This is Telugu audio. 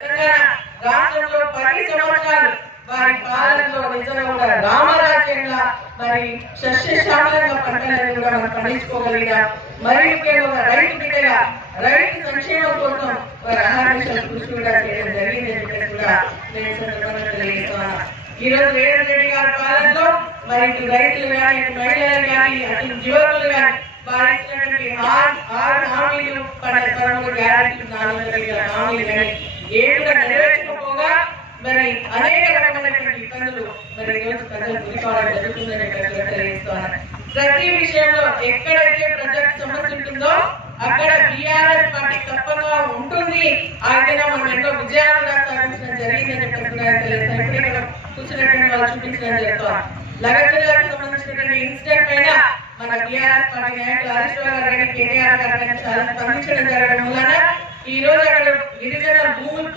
రాష్ట్రంలో 10 సంవత్సరాలు వారి పాలనలో నిజంగా కూడా రామరాజ్యంగా మరి సస్యశ్యామలంగా పంటలను కూడా మనం పండించుకోగలిగా మరి ముఖ్యంగా రైతు బిడ్డగా రైతు సంక్షేమం కోసం వారి అహర్నిశలు కృషి కూడా చేయడం జరిగిందని చెప్పేసి కూడా నేను సందర్భంగా తెలియజేస్తున్నాను. ఈ రోజు రేవంత్ రెడ్డి గారి పాలనలో మరి ఇటు రైతులు కానీ ఇటు మహిళలు కానీ అటు యువకులు కానీ వారు ఇచ్చినటువంటి 6 హామీలు 13 గ్యారెంటీలు 4 హామీలు కానీ ఏమి కూడా నెరవేర్చకపోగా మరి అనేక రకమైనటువంటి ఇబ్బందులు మరి ఈరోజు ప్రజలు గురికావడం జరుగుతుందని తెలియజేస్తున్నారు. ప్రతి విషయంలో ఎక్కడైతే ప్రజలకు సమస్య ఉంటుందో అక్కడ బీఆర్ఎస్ పార్టీ తప్పగా ఉంటుంది. ఆ విధంగా మనం ఎన్నో విజయాలు సాధించడం జరిగిందని కూర్చున్నటువంటి వాళ్ళు చూపించడం జరుగుతారు. లగచర్లకు సంబంధించినటువంటి ఇన్సిడెంట్ పైన మన బీఆర్ఎస్ పార్టీ నాయకులు హరీష్ రావు గారు కేటీఆర్ గారు చాలా స్పందించడం జరగడం వలన ఈ రోజు అక్కడ గిరిజన భూములు